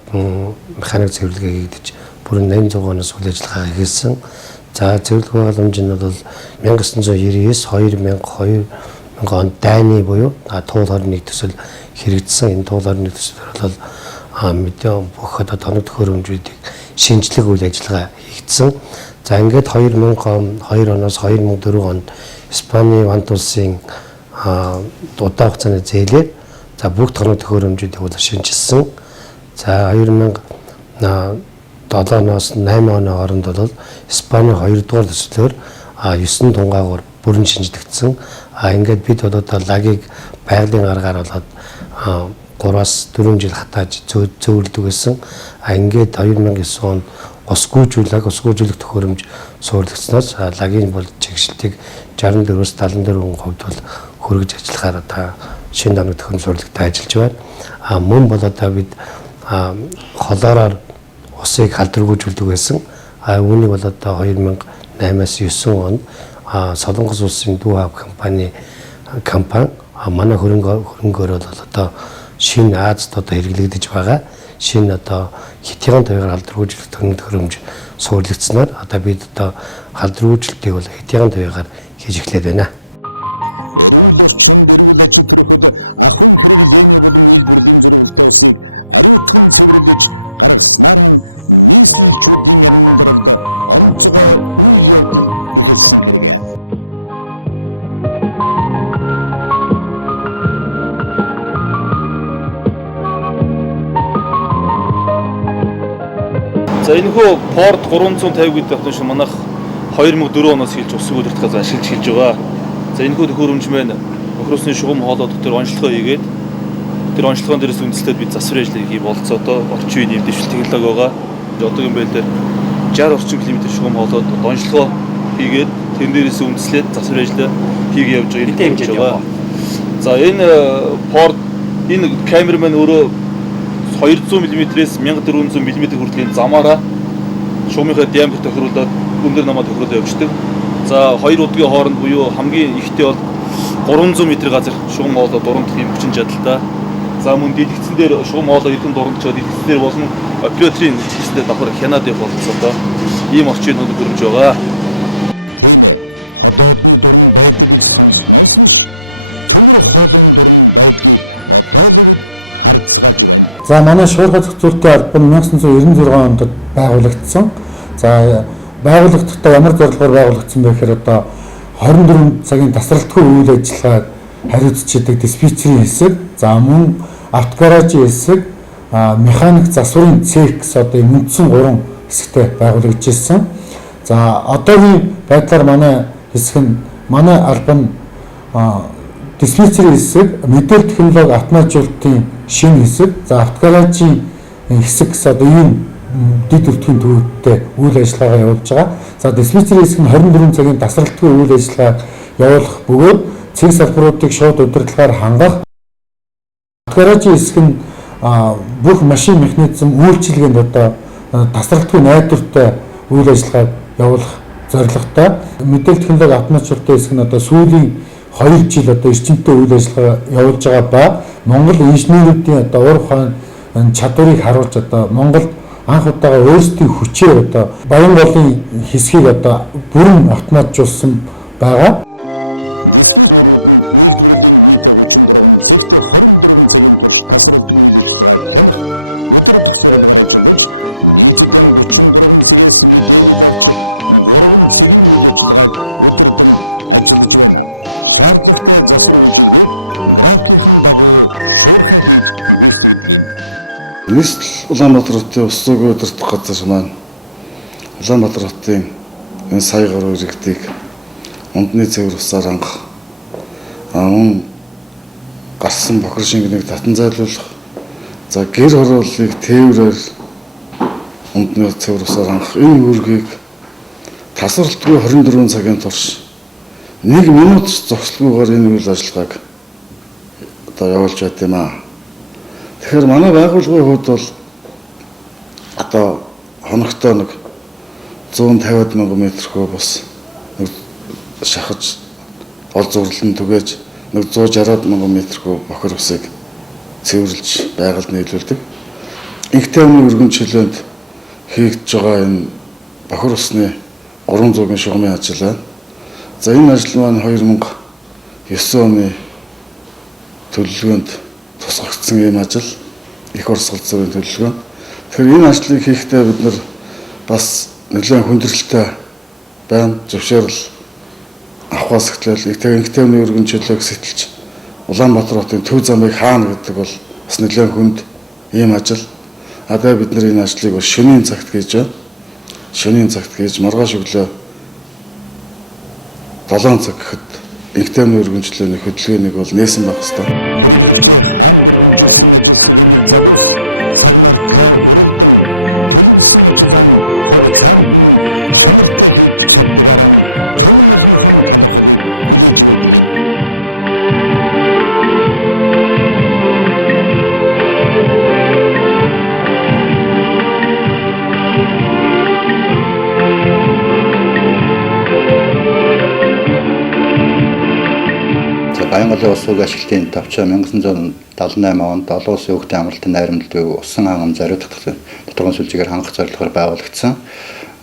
механик цэвэрлэгээ хийгдэж бүрэн 86 оноос үйл ажиллагаа хийсэн. За цэвэрлэгээ боломж нь бол 1999 2002 онд дайны буюу туул 21 төсөл хэрэгжсэн. Энэ туул 21 төслөөр бол мэдээ бүх одоо тоног төхөөрөмжүүдийг шинжлэх үйл ажиллагаа хийгдсэн. За ингээд 2002 оноос 2004 онд Испани Вант улсын удаан хугацааны зээлээр за бүх тоног төхөөрөмжүүдийг бол шинжилсэн. За 2007-оос 8 оны хооронд бол Испани 2 дугаар төслөөр 9 тунгаагуур бүрэн шинжлэгдсэн. Ингээд бид одоо лагийг байгалийн аргаар болоод 3-аас 4 жил хатааж зөөвөрлөдөг гэсэн. Ингээд 2009 онд ус гүйжүүлэх төхөөрөмж суурлагдсанаас лагийн бол чигшилтийг 64-өөс 74% бол хүргэж ажиллахаар одоо шинэ тоног төхөөрөмж суурлагдаа ажиллаж байна. Мөн бол одоо бид холоороор усыг халдваргүйжүүлдэг байсан. Үүнийг бол одоо 2008-аас 9 онд Солонгос улсын Дүү компани манай хөрөнгөөр бол одоо шинэ Азад одоо хэрэглэгдэж байгаа. Шинэ одоо хэтийн тавигаар халдваргүйжүүлэх төхөөрөмж суурлагдсанаар одоо бид одоо халдваргүйжлэлтийг бол хэтийн тавигаар хийж эхлэв байна. Эрүүл орчинд эрүүл ажил төрөхөд ахуйн хэрэглээний болон үйлдвэрлэлийн зурвалтай усыг ариутган цэвэрлэж гаргаснаар нийслэлчүүдийн амьдралд онцгой үйл явдал эхэлсэн хэрэг. За энэхүү Ford 350 гэдэг автомобиль манайх 2004 оноос эхэлж ус удирдах газар ашиглаж эхэлж байгаа. За энэхүү төхөөрөмж маань охиросны шугам хоолой дотор онцлогоо хийгээд тэр онцлогоон дээрээс үндэслээд бид засвар ажлыг хий болцоодоо орчин үеийн дэвшил технологи байгаа. Одоогийн байдлаар 60 орчим км шугам хоолойд онцлогоо хийгээд тэр дээрээс үндэслээд засвар ажлаа хийгээ явж байгаа. Энд хэмжиж байгаа. За энэ Ford энэ камер маань өөрөө 200 мм-ээс 1400 мм хүртлийн замаараа шугамынхаа диаметр тохируулаад өндөр намаа тохируулаад явждаг. За хоёр удгийн хооронд буюу хамгийн ихтэй бол 300 м газар шугам хоолой дурамдах юм хүчин чадалтай. За мөн дэлгэцэн дээр шугам хоолой эргэн дурамдчихад дэлгэцэн дээр болон операторын системд давхар хянаад явах болцоотой ийм орчин хөрөмж байгаа. Тийм ээ. Ходоодны дуран байдаг гэж сонсноос биш төмөр хоолойн дуран байдгийг одоо л бид харцгааж байна. За манай шуурхай зохицуулалтын албан 1996 онд байгуулагдсан. За байгууллагахдаа ямар зорилгоор байгуулагдсан бэ гэхээр одоо 24 цагийн тасралтгүй үйл ажиллагааг хариуцдаг диспетчерийн хэсэг, за мөн автогаражийн хэсэг, механик засварын цех гэсэн одоо үндсэн 3 хэсэгтэй байгуулагдж ирсэн. За одоогийн байдлаар манай хэсэг нь манай албан диспетчерийн хэсэг, мэдээлэл технологи автоматжуулалтын шинэ хэсэг, за автогаражийн хэсэг гэсэн одоо ийм дэд өртгийн төвөдтэй үйл ажиллагаагаа явуулж байгаа. За диспетчерийн хэсэг нь 24 цагийн тасралтгүй үйл ажиллагаа явуулах бөгөөд цэг салбаруудыг шууд удирдлагаар хангах. Автогаражийн хэсэг нь бүх машин механизм үйлчилгээнд одоо тасралтгүй найдвартай үйл ажиллагааг явуулах зорилготой. Мэдээлэл технологи автоматжуулалтын хэсэг нь одоо сүүлийн 2 жил одоо эрчимтэй үйл ажиллагаа явуулж байгаа ба Монгол инженеруудын одоо ур ухаан чадварыг харуулж одоо Монголд анх удаага өөрсдийн хүчээр одоо баян голын хэсгийг одоо бүрэн автоматжуулсан байгаа. Диспетчерүүд нь үйлдвэрлэлийн нийт 33 цэгт 24 цагийн турш тасралтгүй үйл ажиллагааг хянах өдөр төгсөөрөлгөөр ажиллаж нийтдээ 33 цэгээс мэдээлэл авч 3 цагийн үйл ажиллагааг өдөрдөн ажиллаж байна. Шаардлагатай засвар үйлчилгээг графикийн дагуу шуурхай хийж гүйцэтгэдэг юм. Нийслэл Улаанбаатар хотын ус зүйн удирдах газар маань Улаанбаатар хотын энэ сая гаруй иргэдийг ундны цэвэр усаар хангах, мөн гарсан бохир шингэнийг татан зайлуулах, за гэр хорооллыг тээврээр ундны цэвэр усаар хангах энэ үүргийг тасралтгүй 24 цагийн турш 1 минут зогсолгүйгээр энэ үйл ажиллагааг одоо явуулж байт юм аа. Тэгэхээр манай байгууллагын хувьд бол одоо хоногтоо нэг 150 мянган метр куб бус шахаж ол зурлан түгээж нэг 160 мянган метр куб бохир усыг цэвэрлж байгальд нийлүүлдэг. Инх тайвны өргөн чөлөөнд хийгдэж байгаа энэ бохир усны 300-ийн шугамын ажил байна. За энэ ажил маань 2009 оны төлөвлөгөөнд тусгагдсан ийм ажил, их орсгол зүрийн төлөвлөгөө. Тэгэхээр энэ ажлыг хийхдээ бид нар бас нэлээд хүндрэлтэй байна. Зөвшөөрөл авахаас эхлээл инх тайвны өргөн чөлөөг сэтэлж Улаанбаатар хотын төв замыг хаана гэдэг бол бас нэлээд хүнд ийм ажил. Одоо бид нар энэ ажлыг бас шөнийн цагт хийж байна. Шөнийн цагт хийж маргааш өглөө 7 цаг гэхэд инх тайвны өргөн чөлөөний хөдөлгөөнийг бол нээсэн байх хэвээр. Хэрэглэгчээ хаан дүрмжилсэн ажилсаг эмил залуус цаг нартай уралдан төлөвлөсөн ажиллаан хугацаанд нь чанартай хийж чаддагаараа түмэн олонхын талархлыг хүлээж байдаг юм. Баянгалын ус уг ашиглалтын товчоо 1978 онд олон улсын хөгжлийн амралтын найрамдалыг усан хангам зориулах тодорхой сүлжээгээр хангах зорилгоор байгуулагдсан.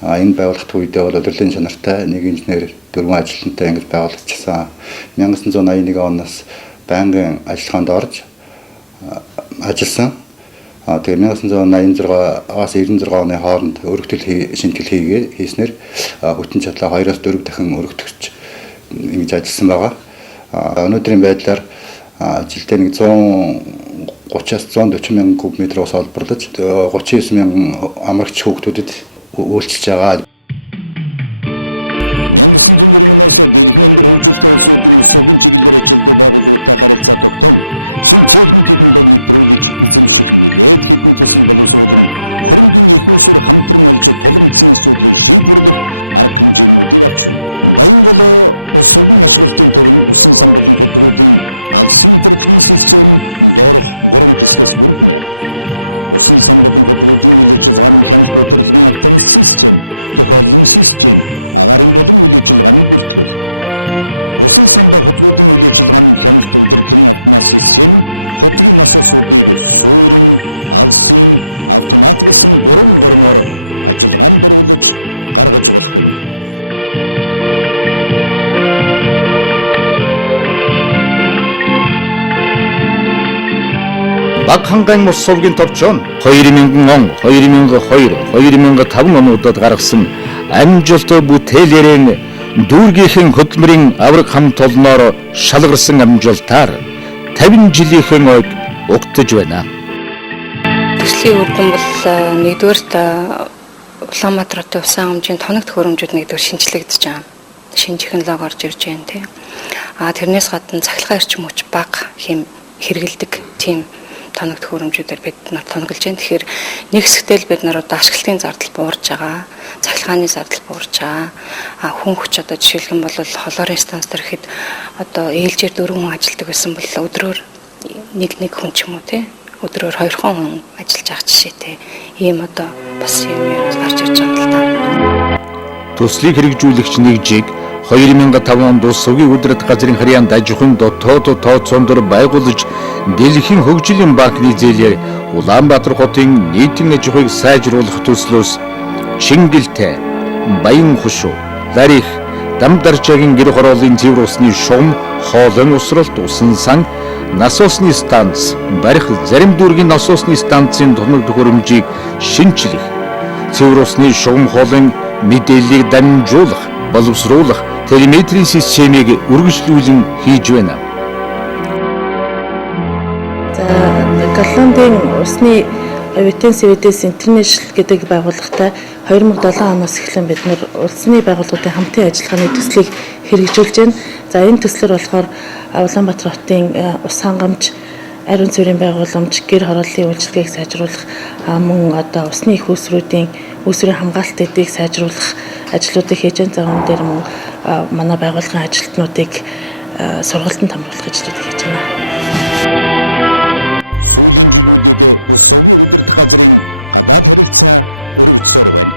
Энэ байгууллагт үедээ бол удирдлагын чанартай нэг инженер 4 ажилтнтай ингэж байгуулагдсан. 1981 оноос байнгын ажиллагаанд орж ажилласан. Тэгээ 1986-аас 96 оны хооронд өргөтөл шинтгэл хийснээр хүчин чадлаа 2-4 дахин өргөтгөж ингэж ажилласан байгаа. Өнөөдрийн байдлаар жилдээ нэг 130-аас 140 мянган куб метр ус олборлож 39 мянган амрагч хүүхдүүдэд үйлчилж байгаа. 1990-оноос дэлхийн өндөр хөгжилтэй улсуудын ус угийн чиглэлээр ажилладаг байгууллагатай харилцаа тогтоом, шин техник технологи нэвтрүүлж эзэмших нэлээд хэдэн төсөл боловсруулан хөрөнгөний их усүр хамтран олж тулгымдсан асуудлыг шийдвэрлэх арга хэмжээнүүдийг авч байна. Баянгал ус угийн ашиглалтын төв нь усан сан болон хөдөлгөөний алсын удирдлагын систем доорх 3 хэсгээс бүрдэнэ. Усан сан болон хөдөлгөөний үйл ажиллагааны хяналт удирдлагын автомат систем, тохиоллон систем, агаарын болон үйл ажиллагааны бүртгэл. Усан сан ба хөдөлгөөний үйл ажиллагааны хяналт удирдлагын автомат систем нь хөдөлгөөний насосуудыг суурин, алсын, автомат гэсэн 3 гормоор ажиллагаанд оруулж гаргаж болох юм. Баг хангайн ус сувгийн товчон 2000 он, 2002, 2005 онуудад гаргасан амжилттай бүтээлээрэн дүүргийнхэн хөдөлмөрийн авраг хамт олноор шалгарсан амжилтаар 50 жилийнхэн ойг угтаж байна. Төслийн үр дүн бол нэгдүгээр Улаанбаатар хотын усан хангамжийн тоног төхөөрөмжүүд нэгдүгээр шинжлэгдэж байгаа. Шинэ технологи орж ирж байна тийм. Тэрнээс гадна цахилгаан эрчим хүч бага хэрэгэлдэг тийм тоног төхөөрөмжүүдээр бид нар тоноглож байна. Тэгэхээр нэг хэсэгтэл бид нар одоо ашиглалтын зардал буурж байгаа, цахилгааны зардал буурж байгаа. Хүн хүч одоо жишээлх юм бол холоорын станц дээр ихэд одоо ээлжээр 4 хүн ажилладаг байсан бол өдрөөр нэг хүн ч юм уу тийм өдрөөр 2 хүн ажиллаж байгаа жишээтэй. Ийм одоо бас юм гарч ирж байгаа л та. Төслийг хэрэгжүүлэгч нэгжийг 2005 онд улс угийн удирдах газрын харьяанд аж ахуйн дотоод тооцоомдор байгуулж дэлхийн хөгжлийн банкны зээлээр Улаанбаатар хотын нийтийн аж ахуйг сайжруулах төслөөс Чингэлтэй, Баян хушуу, Ларих, Дамдарчаагийн гэр хорооллын цэвэр усны шугам, хоолойн усралт, усан сан, насосны станц, барих зарим дүүргийн насосны станцын тоног төхөөрөмжийг шинчлэх, цэвэр усны шугам хоолойн мэдээллийг дамжуулах, боловсруулах телеметрийн системийг үргэлжлүүлэн хийж байна. За, Голландын усны Витенс Свидес Интернэшнл гэдэг байгууллагатай 2007 оноос эхлэн бид нар улсны байгууллагуудын хамтын ажиллагааны төслийг хэрэгжүүлж байна. За, энэ төслөр болохоор Улаанбаатар хотын ус хангамж, ариун цэврийн байгууламж, гэр хорооллын үйлчилгээг сайжруулах, мөн одоо усны их үүсрүүдийн үүсвэрийн хамгаалалт эдийг сайжруулах ажлуудыг хийж байна. За, энэ дээр мөн манай байгууллагын ажилтнуудыг сургалтанд хамруулах ажлуудыг хийж байна. Сүүлийн жилүүдэд ус угийн удирдах газрын гадаад харилцаа өргөцсөөр байна.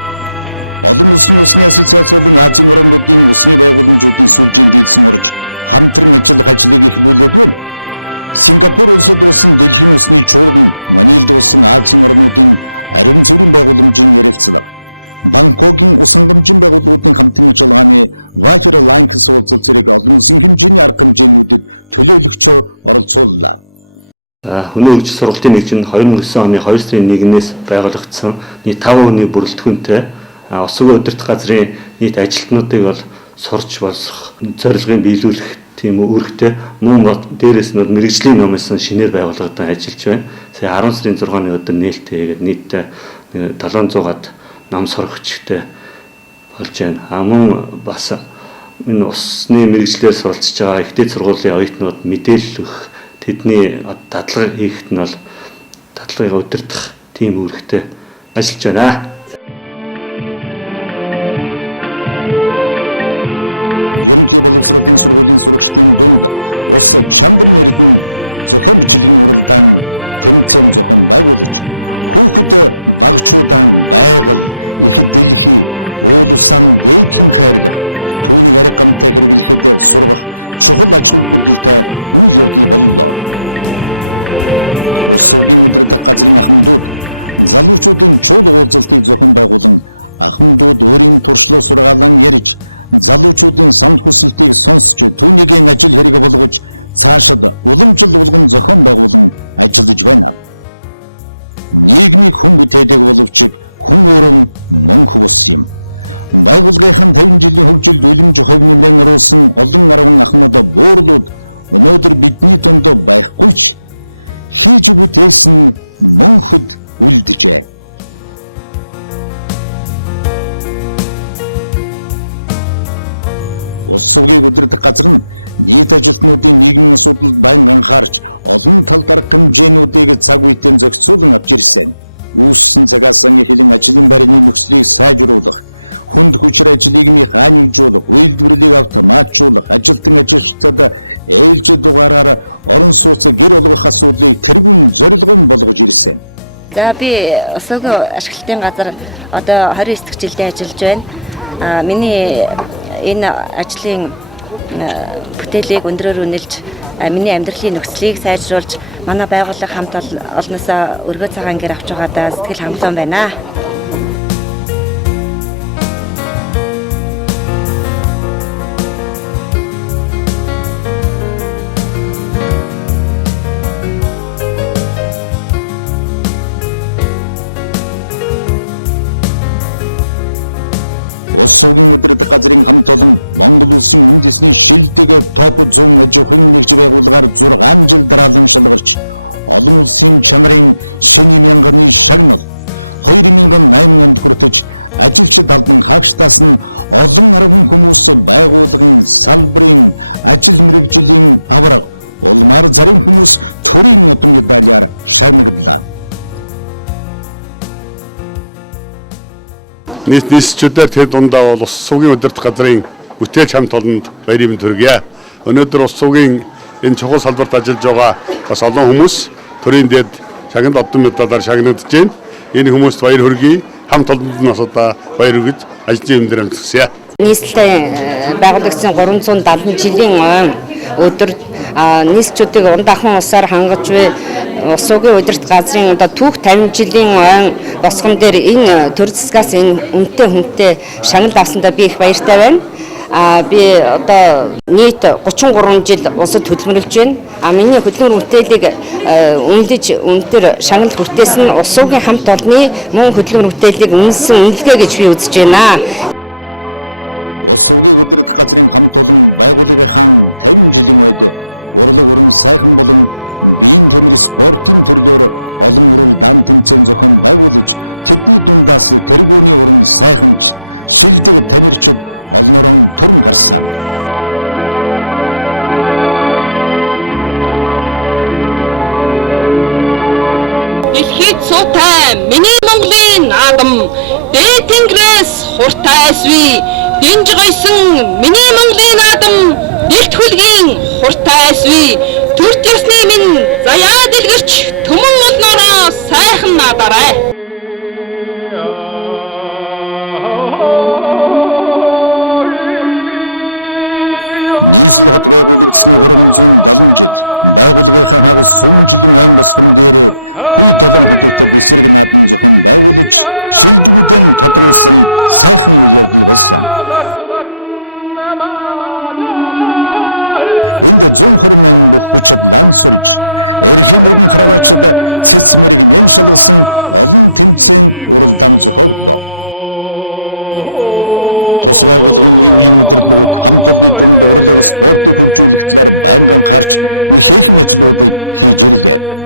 Олон улсын усны ассоциац болон Азийн орнуудын усны байгууламжуудын сүлжээнд дийлсэн орж хамтран ажиллах ажлыг эхлүүлээд байна. Сингапур улсад болсон дэлхийн усны чуулган, Манилд болсон Азийн орнуудын ариун цэврийн байгууламжийн ярилцлага, Бангкокийн ус хангамжийн байгууллагуудын хамтын ажиллагааны Water Alliance уулзалт зэрэг олон улсын хэмжээний арга хэмжээнүүдэд төлөөлөгчөө оролцууллаа. Өнөө үржил сургалтын нэгж нь 2009 оны 2 сарын 1-ээс байгуулагдсан нийт 5 хүний бүрэлдэхүүнтэй ус угийн удирдах газрын нийт ажилтнуудыг бол сурч болох зорилгыг биелүүлэх тийм үүрэгтэй мөн дээрээс нь мэрэгжлийн номынсан шинээр байгуулагдсан ажиллаж байна. Сая 10 сарын 6-ны өдөр нээлттэйгээд нийтдээ 700-аад нам сурагчтай болж байна. Мөн бас энэ усны мэрэгжлээр суралцж байгаа ихтэй сургуулийн оюутнууд мэдээлэл өгөх, тэдний дадлага хийхэд нь бол дадлагыг удирдах тийм үүрэгтэй ажиллаж байна. Ерөнхий боловсролын сургуулийн сурагчдын дунд ус чандар нэрдэн зохион бичлэгийн уралдаан тэмцээн зохион байгуулж, хүүхэд багчуудаан байгаль, их дэлхий, уул усан дээдлэн хайрлах, түүнийг ариг гамтай хэрэглэхэд сургах чухал ач холбогдолтой үйл явдал боллоо. Ус угийн удирдах газрын ахмадууд залуучуудын чуулга уулзалтыг зохион байгуулан, ахмадууд өөрийн туршлага сургаалan ярьж, залуучуудын самт хүсэлтийг сонсч, түүнийгийн ажил хэрэг болгож, цаашид уламжлал болгон зохион байгуулан ажиллаж байна. Нийгмийг хүн бүтээдэг боловч хүн өөрөө мөнх ус юм. Байгууллагын 50 жилийн хөгжилд үлэмж хувь нэмрэн оруулсан олон арван ахмад буурлууд өнөөдөр бидний дунд байхгүй ч хийж бүтээсэн мөнхөд үлджээ. Ус угийг удирдах газар нь нийт ажилтнуудын нийгмийн асуудалд байнга анхаарч, олон талд арга хэмжээнүүдийг цаг үеийн зохицуулан авч ирсэн. Үүссэн цагаас хилэн ажлын байрны нөхцөлийг сайжруулах, хүнд хүчээр ажлыг механикжуулах, үйлдвэрлэлийг автоматжуулах, ажилтан ажилчдад ээлж дугаараар орон сууц гэр олгох асуудлыг тэргүүн зорилгон болгож ирсэн. За би ус угийн ашиглалтын газар одоо 29 дахь жилдээ ажиллаж байна. Миний энэ ажлын бүтээлийг өндрөөр үнэлж, миний амьдралын нөхцөлийг сайжруулж, манай байгууллага хамт олноосоо өргөө цагаан гэр авч байгаадаа сэтгэл хангалуун байна. Ус угийн удирдах газрын хамт олон Монгол улсын үндэсний шилдэг топ 100 аж ахуйн нэгж байгууллагаар 6 жил дараалан шалгарч, олон улсын чанарын шинэ мянганы шагнал 2008 онд хүртэж, ажилчид албан хаагчдаас нь олон арван хүмүүс байгууллагын салбарын ажил мэргэжлийн аварга, улмаар зарим хүмүүс төрийн нотон медалиар шагнаглалаа. Нийт нийслэлчүүдээр тэр дундаа бол ус угийн удирдах газрын бүтээлч хамт олонд баярын төргийа. Өнөөдөр ус угийн энэ чухал салбарт ажиллаж байгаа бас олон хүмүүс төрийн дэд шагнал одон медалаар шагнагдж байна. Энэ хүмүүст баяр хүргэе. Хамт олонд нь бас одоо баяр хүргэж ажлын юмдэр амжилтсая. Нийслэлтэй байгуулагдсан 370 жилийн өдөр нийслэлчүүдийг ундахан усаар хангаж буй ус угийн удирдах газрын одоо түүх 50 жилийн босгон дээр энэ төр засгаас энэ үнэтэй шагнал авсандаа би их баяртай байна. Би одоо нийт 33 жил усад хөдөлмөрлөж байна. Миний хөдөлмөр бүтээлийг үнэлж өндөр шагнал хүртээсэн нь ус угийн хамт олонны мөн хөдөлмөр бүтээлийг үнэлсэн үнэлгээ гэж би үзэж байна. Ус угийн удирдах газрын хамт олон байгууллагын 50 жилийн үед урлаг уран сайхан болон биеийн тэмэр спортын төрлөөр олон уралдаан тэмцээн зохион байгуулж, тэдний дундаас тэргүүний уран сайханч, шилдэг тамирчид олнорон төрн гарсан. нийслэл хот байгуулагдсны 370 байгууллагынхаа хагас 100 жилийн айн босгон дээр хүй 7 хөдөлгөөнтэй бэсрэг наадам зөвхөн байгуулж шилжүүлэн тодруулсан сайхан үйл явдал болсон. Энд 120 мянган бүх хүч чадлан сольж эрхийн нэгэн харавчад цэц мэрэг нэн шалгасан олон тэмцээн уралдаан зохиогдлоо. Тус байгууллагын үеийн өдөрлөгүүд хамт олонны дунд урлаг спортыг хөгжүүлэх талаар байнга анхаарч ихээхэн ажлуудыг хийж ирлээ.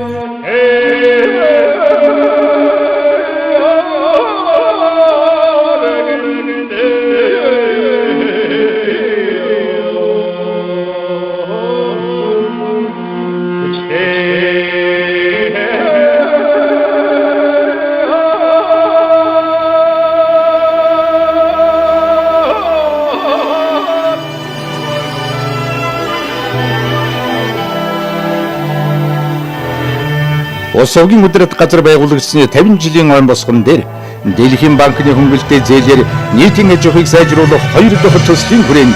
Улс овгийн өдрөд газар байгуулагдсны 50 жилийн айн босгон дээр Дэлхийн банкны хөнгөлөлтэй зээлээр нийтийн аж ахуйг сайжруулах 2 дахь төслийн хүрээнд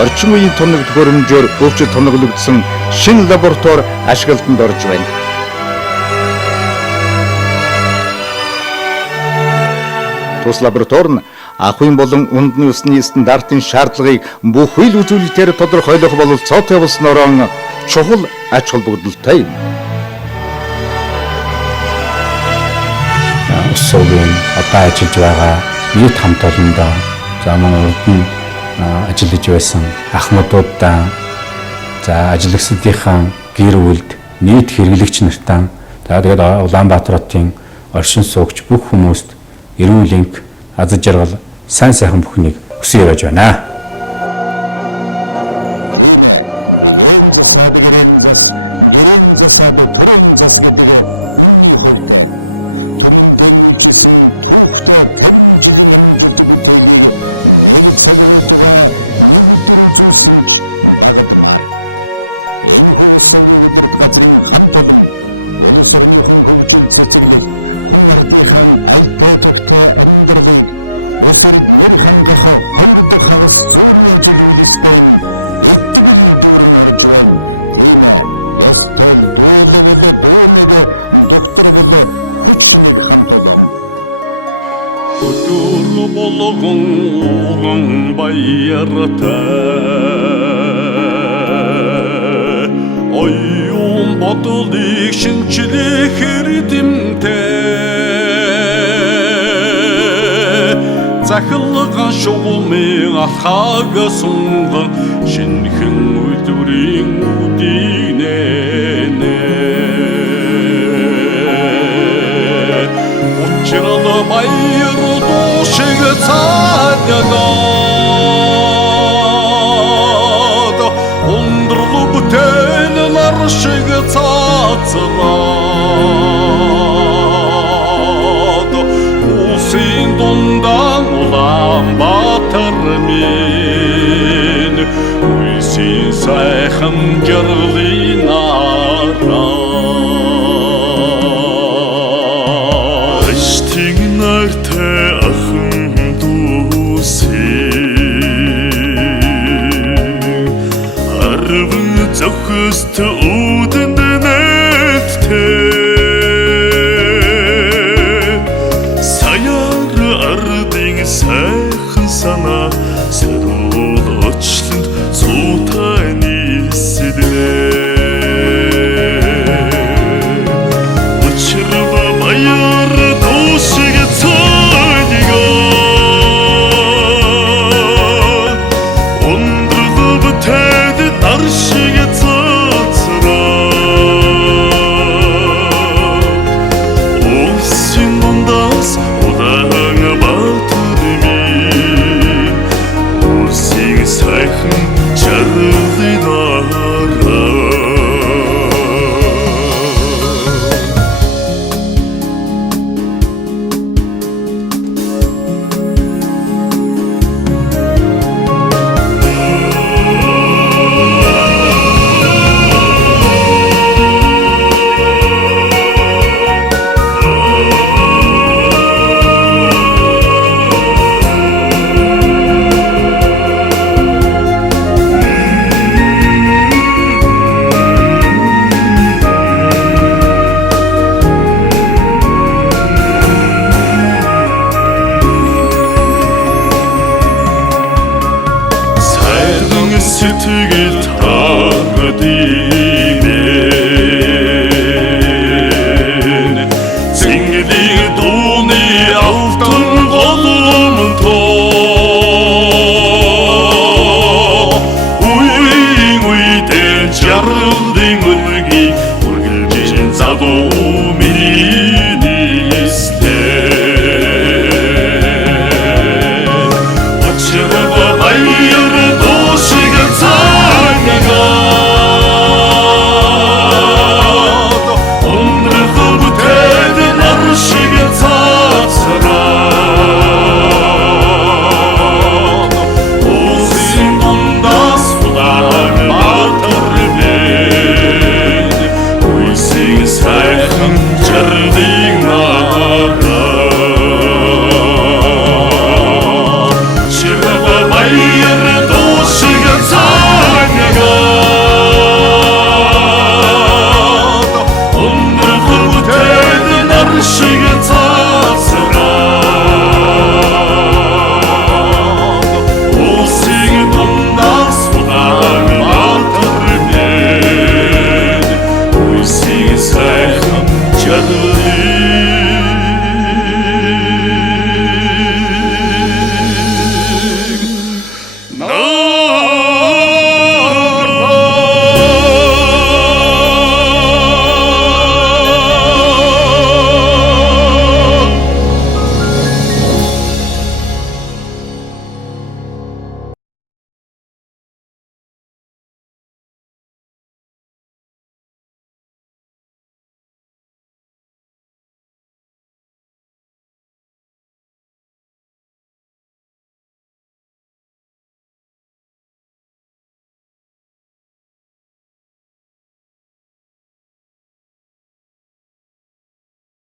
орчин үеийн тоног төхөөрөмжөөр өвчт тоноглогдсон шинэ лаборатори ашиглалтанд орж байна. Тус лаборатори нь ахуйн болон үндэсний усны стандартын шаардлагыг бүх хил үзүүлэлтээр тодорхойлох бололцоотой болсноор чухал ач холбогдолтой юм. Усгийн одоо ажиллаж байгаа нийт хамт олондоо за мөн урд нь ажиллаж байсан ахмадуудаа за ажиллагчдынхаа гэр бүлд нийт хэрэглэгч нартаа за тэгээд Улаанбаатар хотын оршин суугч бүх хүмүүст эрүүл энх аз жаргал сайн сайхан бүхнийг хүсье байж байна. Тийм ээ. Биеийн засаад гэрийн засаад төрийн зас гэдэг үнний хувьтай түмэндэн үйлчилсэн түүхтэй 50 жилийн амжилт бүтээлийг нэг цаг байтугай нэг өдөр үзүүлсэн ч багдмаар. Энэ хөөсөгийн өдөрт газрын хамт олон улс орныхон хөгжил цэцэглэл хүн ардынхаа аятай төгтэй амьдралыг улс ирд нэр хангах 2 дахь хагас зүүнний ажил үйлстэй итгэл дүүрэн орж байна. Тийм ээ. Ястал дуулал дууныг доктор бол хүч нэг хамт олон. Оюун бодлыг шинчлэх эрдэмтэй захилгаан шугамын алхааг сунган шинхэн үйлдвэрийн үдийнэ Чирол баяр душиг цаанянаад ундрал бүтээн маршиг цаацраад усын дундан Улаанбаатар минь үсийн сайхан жаргалын араа Зохист